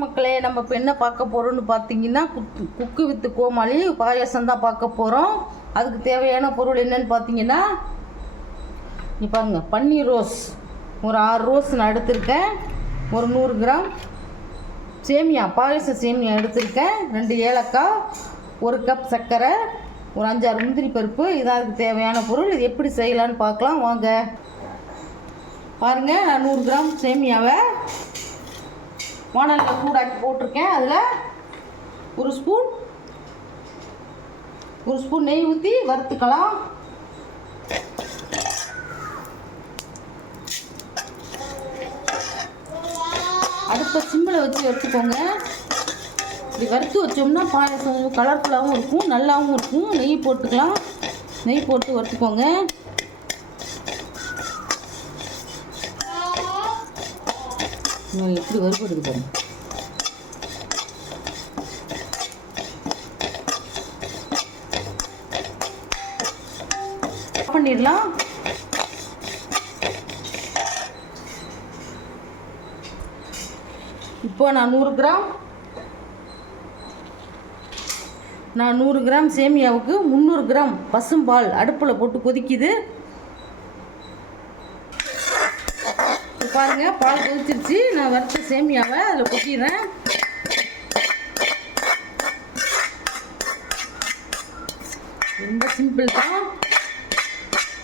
மக்களே, நம்ம இப்போ என்ன பார்க்க போகிறோம்னு பார்த்தீங்கன்னா, குக்கு வித்து கோமாளி பாயாசம் தான் பார்க்க போகிறோம். அதுக்கு தேவையான பொருள் என்னன்னு பார்த்தீங்கன்னா, இங்கே பாருங்கள், பன்னீர் ரோஸ் ஒரு 6 ரோஸ் நான் எடுத்திருக்கேன். ஒரு 100 கிராம் சேமியா, பாயச சேமியா எடுத்திருக்கேன். 2 ஏலக்காய், 1 கப் சர்க்கரை, ஒரு 5-6 முந்திரி பருப்பு. இதான் அதுக்கு தேவையான பொருள். இது எப்படி செய்யலான்னு பார்க்கலாம் வாங்க. பாருங்கள், நான் 100 கிராம் சேமியாவை வானலில் சூடாக்கி போட்டிருக்கேன். அதில் ஒரு ஸ்பூன் நெய் ஊற்றி வறுத்துக்கலாம். அடுப்பை சிம்மில் வச்சு வறுத்துக்கோங்க. இப்படி வறுத்து வச்சோம்னா பாயசம் கலர்ஃபுல்லாகவும் இருக்கும், நல்லாவும் இருக்கும். நெய் போட்டுக்கலாம். நெய் போட்டு வறுத்துக்கோங்க. எப்படி வறுபடுது பாருங்க. பண்ணிடலாம். இப்போ நான் 100 கிராம் சேமியாவுக்கு 300 கிராம் பசும்பால் அடுப்பில் போட்டு கொதிக்குது. பாருங்க, பால் கொதிச்சிருச்சு. நான் வறுத்த சேமியாவை அதில் கொட்டிடுறேன். ரொம்ப சிம்பிள் தான்,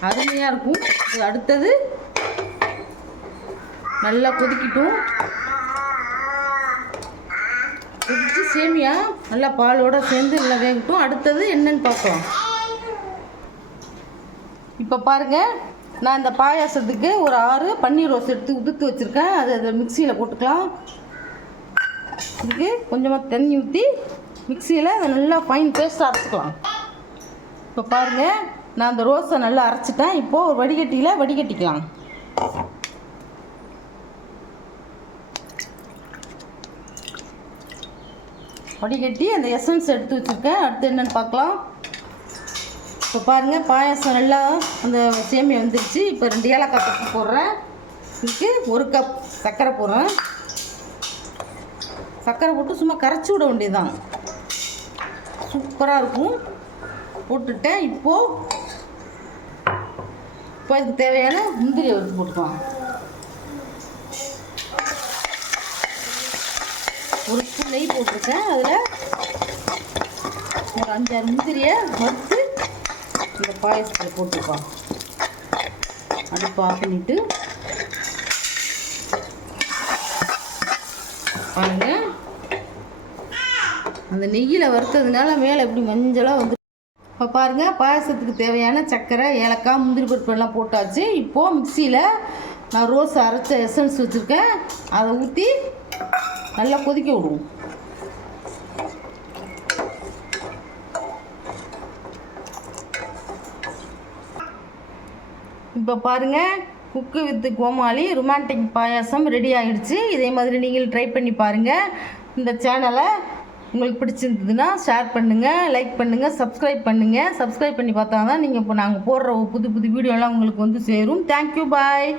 அருமையாக இருக்கும். அடுத்தது நல்லா கொதிக்கட்டும். கொதிச்சு சேமியா நல்லா பாலோடு சேர்ந்து நல்லா வேகட்டும். அடுத்தது என்னன்னு பார்க்கலாம். இப்போ பாருங்கள், நான் இந்த பாயாசத்துக்கு ஒரு 6 பன்னீர் ரோஸ் எடுத்து உதுத்து வச்சுருக்கேன். அதை மிக்சியில் போட்டுக்கலாம். இதுக்கு கொஞ்சமாக தண்ணி ஊற்றி மிக்சியில் அதை நல்லா ஃபைன் பேஸ்ட்டாக அரைச்சிக்கலாம். இப்போ பாருங்கள், நான் அந்த ரோஸை நல்லா அரைச்சிட்டேன். இப்போது ஒரு வடிகட்டியில் வடிகட்டிக்கலாம். வடிகட்டி அந்த எசன்ஸ் எடுத்து வச்சுருக்கேன். அடுத்து என்னென்னு பார்க்கலாம். இப்போ பாருங்கள், பாயாசம் நல்லா அந்த சேமியா வந்துருச்சு. இப்போ 2 ஏலக்காய் தட்டி போடுறேன். இதுக்கு 1 கப் சர்க்கரை போடுறேன். சர்க்கரை போட்டு சும்மா கரைச்சி விட வேண்டியதுதான், சூப்பராக இருக்கும். போட்டுட்டேன். இப்போது இதுக்கு தேவையான முந்திரியை எடுத்து போட்டுக்கலாம். 1 ஸ்பூன் நெய் போட்டிருக்கேன். அதில் ஒரு 5-6 முந்திரியை வறுத்து இந்த பாயசத்தில் போட்டுப்போம். அடுப்பு ஆஃப் பண்ணிட்டு பாருங்க, அந்த நெய்யில் வறுத்ததுனால மேலே எப்படி மஞ்சளாக வந்து. இப்போ பாருங்கள், பாயசத்துக்கு தேவையான சர்க்கரை, ஏலக்காய், முந்திரி பருப்பு எல்லாம் போட்டாச்சு. இப்போது மிக்சியில் நான் ரோஸ் அரைச்ச எசன்ஸ் வச்சுருக்கேன். அதை ஊற்றி நல்லா கொதிக்க விடுவோம். இப்போ பாருங்கள், குக்கு with Comali romantic payasam ready ஆகிடுச்சு. இதே மாதிரி நீங்கள் ட்ரை பண்ணி பாருங்கள். இந்த சேனலை உங்களுக்கு பிடிச்சிருந்ததுன்னா ஷேர் பண்ணுங்கள், லைக் பண்ணுங்கள், சப்ஸ்கிரைப் பண்ணுங்கள். சப்ஸ்கிரைப் பண்ணி பார்த்தா தான் நீங்கள் இப்போ நாங்கள் போடுற புது வீடியோலாம் உங்களுக்கு வந்து சேரும். தேங்க்யூ, பாய்.